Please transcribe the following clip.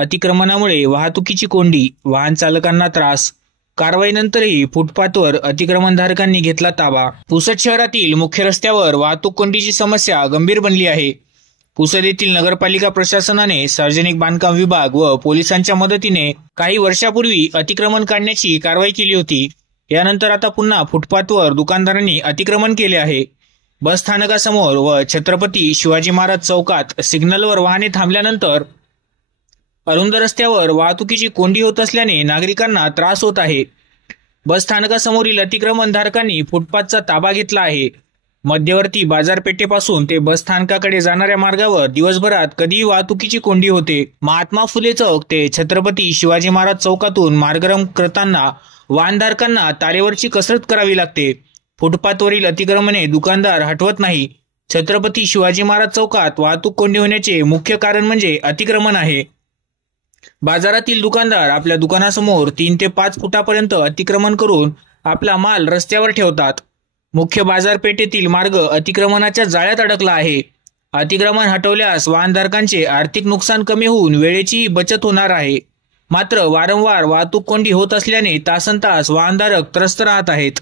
अतिक्रमणामुळे वाहतुकीची कोंडी, वाहन चालकांना त्रास. कारवाईनंतरही फुटपाथवर अतिक्रमणधारकांनी घेतला ताबा. पुसद शहरातील मुख्य रस्त्यावर वाहतूक कोंडीची समस्या गंभीर बनली आहे. पुसद येथील नगरपालिका प्रशासनाने सार्वजनिक बांधकाम विभाग व पोलिसांच्या मदतीने काही वर्षापूर्वी अतिक्रमण काढण्याची कारवाई केली होती. यानंतर आता पुन्हा फुटपाथवर दुकानदारांनी अतिक्रमण केले आहे. बस स्थानकासमोर व छत्रपती शिवाजी महाराज चौकात सिग्नलवर वाहने थांबल्यानंतर अरुंद रस्त्यावर वाहतुकीची कोंडी होत असल्याने नागरिकांना त्रास होत आहे. बस स्थानकासमोरील अतिक्रमणधारकांनी फुटपाथचा ताबा घेतला आहे. मध्यवर्ती बाजारपेठेपासून ते बस स्थानकाकडे जाणाऱ्या मार्गावर दिवसभरात कधीही वाहतुकीची कोंडी होते. महात्मा फुले चौक ते छत्रपती शिवाजी महाराज चौकातून मार्गक्रमण करताना वाहनधारकांना तारेवरची कसरत करावी लागते. फुटपाथवरील अतिक्रमणे दुकानदार हटवत नाही. छत्रपती शिवाजी महाराज चौकात वाहतूक कोंडी होण्याचे मुख्य कारण म्हणजे अतिक्रमण आहे. बाजारातील दुकानदार आपल्या दुकानासमोर 3 ते 5 फुटापर्यंत अतिक्रमण करून आपला माल रस्त्यावर ठेवतात. मुख्य बाजारपेठेतील मार्ग अतिक्रमणाच्या जाळ्यात अडकला आहे. अतिक्रमण हटवल्यास वाहनधारकांचे आर्थिक नुकसान कमी होऊन वेळेची बचत होणार आहे. मात्र वारंवार वाहतूक कोंडी होत असल्याने तासनतास वाहनधारक त्रस्त राहत आहेत.